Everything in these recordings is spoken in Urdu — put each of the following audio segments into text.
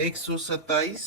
127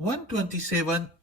127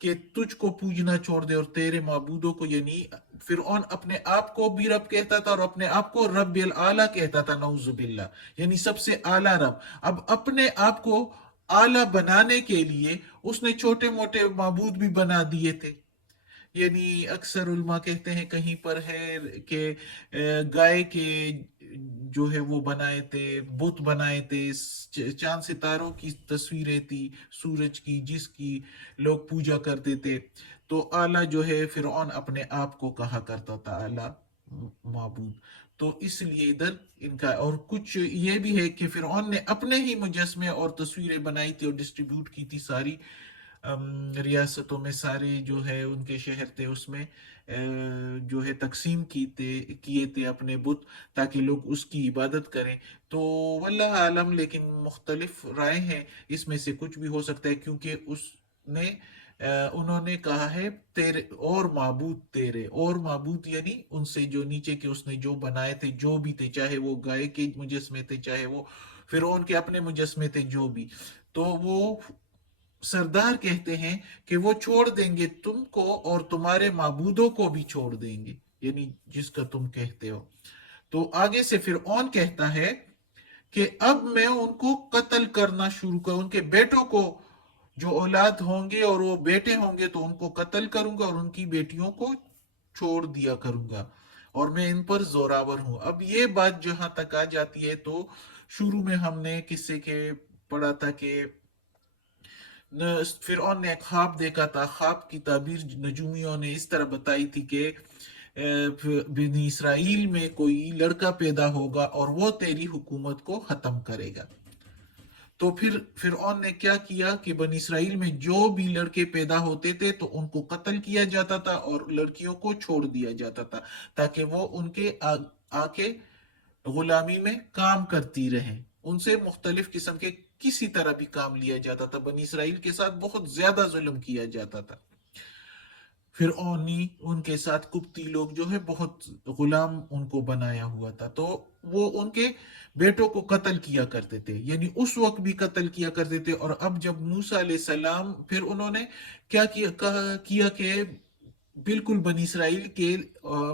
کہ تجھ کو پوجنا چھوڑ دے اور تیرے معبودوں کو، یعنی فرعون اپنے آپ کو بھی رب کہتا تھا اور اپنے آپ کو رب العالی کہتا تھا، نعوذ باللہ، یعنی سب سے اعلیٰ رب۔ اب اپنے آپ کو اعلیٰ بنانے کے لیے اس نے چھوٹے موٹے معبود بھی بنا دیے تھے۔ یعنی اکثر علماء کہتے ہیں کہیں پر ہے کہ گائے کے جو ہے وہ بنائے تھے، بت بنائے تھے، چاند ستاروں کی تصویریں تھی، سورج کی، جس کی لوگ پوجا کرتے تھے۔ تو اعلیٰ جو ہے فرعون اپنے آپ کو کہا کرتا تھا اعلیٰ معبود۔ تو اس لیے ادھر ان کا، اور کچھ یہ بھی ہے کہ فرعون نے اپنے ہی مجسمے اور تصویریں بنائی تھی اور ڈسٹریبیوٹ کی تھی ساری ریاستوں میں، سارے جو ہے ان کے شہر تھے اس میں جو ہے تقسیم کیے تھے اپنے بت، تاکہ لوگ اس کی عبادت کریں۔ تو واللہ عالم، لیکن مختلف رائے ہیں، اس میں سے کچھ بھی ہو سکتا ہے، کیونکہ اس نے انہوں نے کہا ہے تیرے اور معبود، تیرے اور معبود، یعنی ان سے جو نیچے کے اس نے جو بنائے تھے، جو بھی تھے، چاہے وہ گائے کے مجسمے تھے، چاہے وہ فرعون کے اپنے مجسمے تھے، جو بھی، تو وہ سردار کہتے ہیں کہ وہ چھوڑ دیں گے تم کو اور تمہارے معبودوں کو بھی چھوڑ دیں گے، یعنی جس کا تم کہتے ہو۔ تو آگے سے فرعون کہتا ہے کہ اب میں ان کو قتل کرنا شروع کروں، ان کے بیٹوں کو، جو اولاد ہوں گے اور وہ بیٹے ہوں گے تو ان کو قتل کروں گا، اور ان کی بیٹیوں کو چھوڑ دیا کروں گا، اور میں ان پر زوراور ہوں۔ اب یہ بات جہاں تک آ جاتی ہے تو شروع میں ہم نے قصے کے پڑھا تھا کہ فرعون نے ایک خواب دیکھا تھا، خواب کی تعبیر نجومیوں نے اس طرح بتائی تھی کہ بنی اسرائیل میں کوئی لڑکا پیدا ہوگا اور وہ تیری حکومت کو ختم کرے گا۔ تو پھر فرعون نے کیا کیا کہ بنی اسرائیل میں جو بھی لڑکے پیدا ہوتے تھے تو ان کو قتل کیا جاتا تھا اور لڑکیوں کو چھوڑ دیا جاتا تھا، تاکہ وہ ان کے آ کے غلامی میں کام کرتی رہیں۔ ان سے مختلف قسم کے کسی طرح بھی کام لیا جاتا تھا، بنی اسرائیل کے ساتھ بہت زیادہ ظلم کیا جاتا تھا۔ فرعونی ان کے ساتھ قبطی لوگ جو ہے بہت غلام ان کو بنایا ہوا تھا، تو وہ ان کے بیٹوں کو قتل کیا کرتے تھے، یعنی اس وقت بھی قتل کیا کرتے تھے۔ اور اب جب موسیٰ علیہ السلام، پھر انہوں نے کیا کیا کہ بالکل بنی اسرائیل کے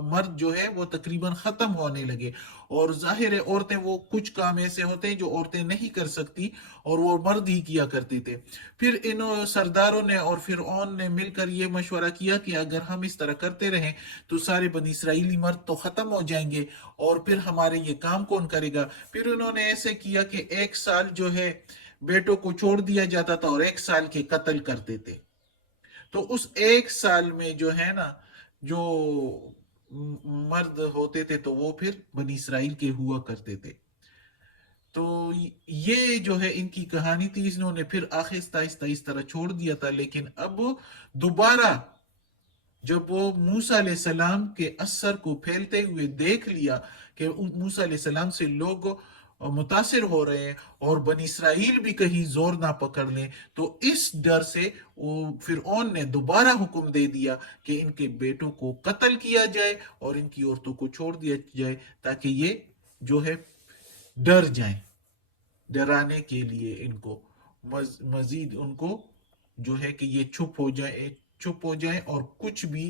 مرد جو ہے وہ تقریباً ختم ہونے لگے، اور ظاہر ہے عورتیں، وہ کچھ کام ایسے ہوتے ہیں جو عورتیں نہیں کر سکتی اور وہ مرد ہی کیا کرتے تھے۔ پھر ان سرداروں نے اور فرعون نے مل کر یہ مشورہ کیا کہ اگر ہم اس طرح کرتے رہیں تو سارے بنی اسرائیلی مرد تو ختم ہو جائیں گے، اور پھر ہمارے یہ کام کون کرے گا؟ پھر انہوں نے ایسے کیا کہ 1 سال جو ہے بیٹوں کو چھوڑ دیا جاتا تھا اور 1 سال کے قتل کرتے تھے۔ تو اس 1 سال میں جو ہے نا، جو مرد ہوتے تھے تو وہ پھر بنی اسرائیل کے ہوا کرتے تھے۔ تو یہ جو ہے ان کی کہانی تھی، انہوں نے پھر آہستہ آہستہ اس طرح چھوڑ دیا تھا، لیکن اب دوبارہ جب وہ موسیٰ علیہ السلام کے اثر کو پھیلتے ہوئے دیکھ لیا کہ موسیٰ علیہ السلام سے لوگ متاثر ہو رہے ہیں اور بنی اسرائیل بھی کہیں زور نہ پکڑ لیں، تو اس ڈر سے فرعون نے دوبارہ حکم دے دیا کہ ان کے بیٹوں کو قتل کیا جائے اور ان کی عورتوں کو چھوڑ دیا جائے، تاکہ یہ جو ہے ڈر جائیں، ڈرانے کے لیے ان کو مزید ان کو جو ہے کہ یہ چھپ ہو جائیں اور کچھ بھی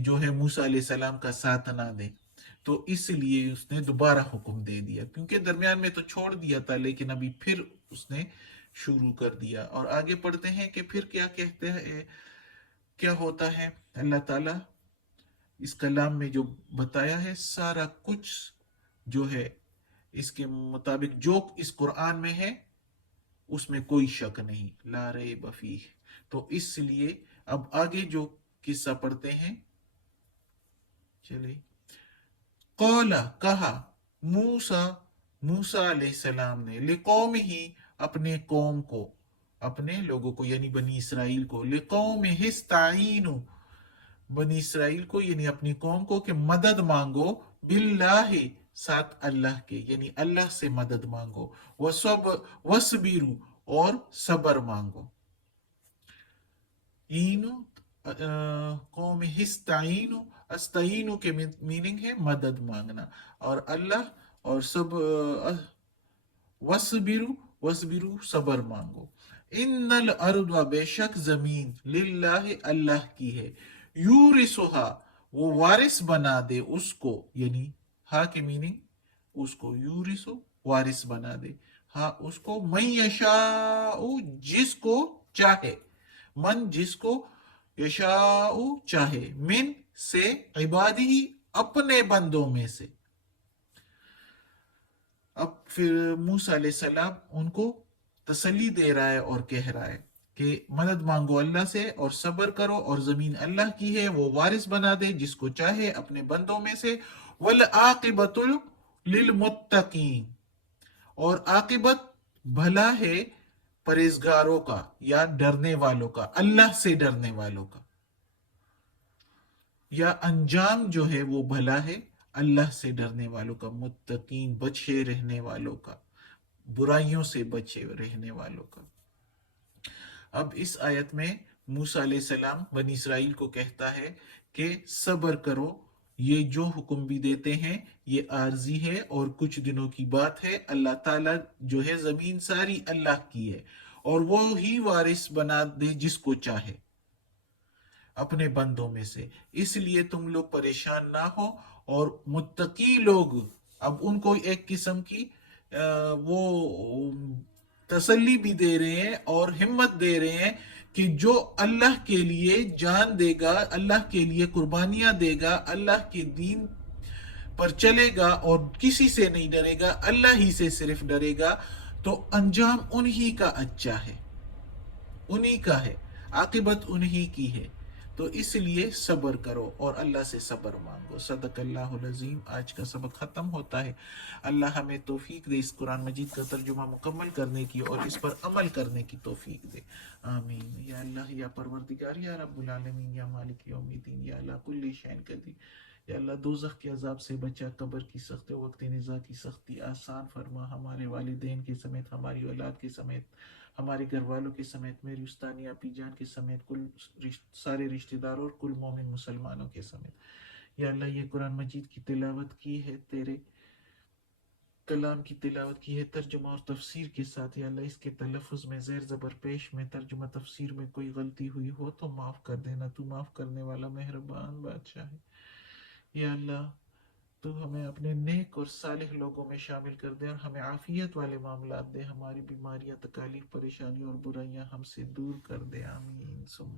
جو ہے موسیٰ علیہ السلام کا ساتھ نہ دیں۔ تو اس لیے اس نے دوبارہ حکم دے دیا، کیونکہ درمیان میں تو چھوڑ دیا تھا، لیکن ابھی پھر اس نے شروع کر دیا۔ اور آگے پڑھتے ہیں کہ پھر کیا کہتے ہیں، کیا ہوتا ہے۔ اللہ تعالیٰ اس کلام میں جو بتایا ہے سارا کچھ جو ہے اس کے مطابق جو اس قرآن میں ہے اس میں کوئی شک نہیں، لا ریب فیہ۔ تو اس لیے اب آگے جو قصہ پڑھتے ہیں، چلے، قولا کہا، موسیٰ علیہ السلام نے، لقوم ہی اپنے قوم کو، اپنے لوگوں کو یعنی بنی اسرائیل کو، لقوم استعینوا، بنی اسرائیل کو یعنی اپنی قوم کو، کہ مدد مانگو، باللہ، ساتھ اللہ کے، یعنی اللہ سے مدد مانگو، وصبروا، اور صبر مانگو۔ قوم استعینوا، استعینوا کے میننگ ہے مدد مانگنا، اور اللہ، اور سب، وصبروا، صبر مانگو۔ ان الارض بے شک زمین للہ اللہ کی ہے، یورثھا وہ وارث بنا دے اس کو، یعنی ہا کی میننگ اس کو، یورثو وارث بنا دے، ہاں اس کو، من یشاء جس کو چاہے، من جس کو، یشاء چاہے، من سے، عبادی اپنے بندوں میں سے۔ اب پھر موسیٰ علیہ السلام ان کو تسلی دے رہا ہے اور کہہ رہا ہے کہ مدد مانگو اللہ سے اور صبر کرو، اور زمین اللہ کی ہے، وہ وارث بنا دے جس کو چاہے اپنے بندوں میں سے، والعاقبۃ للمتقین، اور عاقبت بھلا ہے پرہیزگاروں کا یا ڈرنے والوں کا، اللہ سے ڈرنے والوں کا، یا انجام جو ہے وہ بھلا ہے اللہ سے ڈرنے والوں کا، متقین بچے رہنے والوں کا، برائیوں سے بچے رہنے والوں کا۔ اب اس آیت میں موسیٰ علیہ السلام بنی اسرائیل کو کہتا ہے کہ صبر کرو، یہ جو حکم بھی دیتے ہیں یہ عارضی ہے اور کچھ دنوں کی بات ہے، اللہ تعالیٰ جو ہے زمین ساری اللہ کی ہے، اور وہ ہی وارث بنا دے جس کو چاہے اپنے بندوں میں سے، اس لیے تم لوگ پریشان نہ ہو، اور متقی لوگ اب ان کو ایک قسم کی وہ تسلی بھی دے رہے ہیں اور ہمت دے رہے ہیں کہ جو اللہ کے لیے جان دے گا، اللہ کے لیے قربانیاں دے گا، اللہ کے دین پر چلے گا اور کسی سے نہیں ڈرے گا، اللہ ہی سے صرف ڈرے گا، تو انجام انہی کا اچھا ہے، انہی کا ہے، عاقبت انہی کی ہے، تو اس لیے صبر کرو اور اللہ سے صبر مانگو۔ صدق اللہ العظیم۔ آج کا سبق ختم ہوتا ہے۔ اللہ ہمیں توفیق دے اس قرآن مجید کا ترجمہ مکمل کرنے کی اور اس پر عمل کرنے کی توفیق دے، آمین۔ یا اللہ یا پروردگار یا رب العالمین یا مالک یوم الدین یا اللہ کل شین قدیر، یا اللہ دوزخ کے عذاب سے بچا، قبر کی سختی، وقت نزا کی سختی آسان فرما، ہمارے والدین کے سمیت، ہماری اولاد کے سمیت، ہمارے گھر والوں کے سمیت، میری استانی اپی جان کے سمیت، کل سارے رشتہ داروں اور کل مومن مسلمانوں کے سمیت۔ یا اللہ یہ قرآن مجید کی تلاوت کی ہے، تیرے کلام کی تلاوت کی ہے ترجمہ اور تفسیر کے ساتھ، یا اللہ اس کے تلفظ میں، زیر زبر پیش میں، ترجمہ تفسیر میں کوئی غلطی ہوئی ہو تو معاف کر دینا، تو معاف کرنے والا مہربان بادشاہ ہے۔ یا اللہ تو ہمیں اپنے نیک اور صالح لوگوں میں شامل کر دے اور ہمیں عافیت والے معاملات دے، ہماری بیماریاں، تکالیف، پریشانیوں اور برائیاں ہم سے دور کر دے، آمین ثم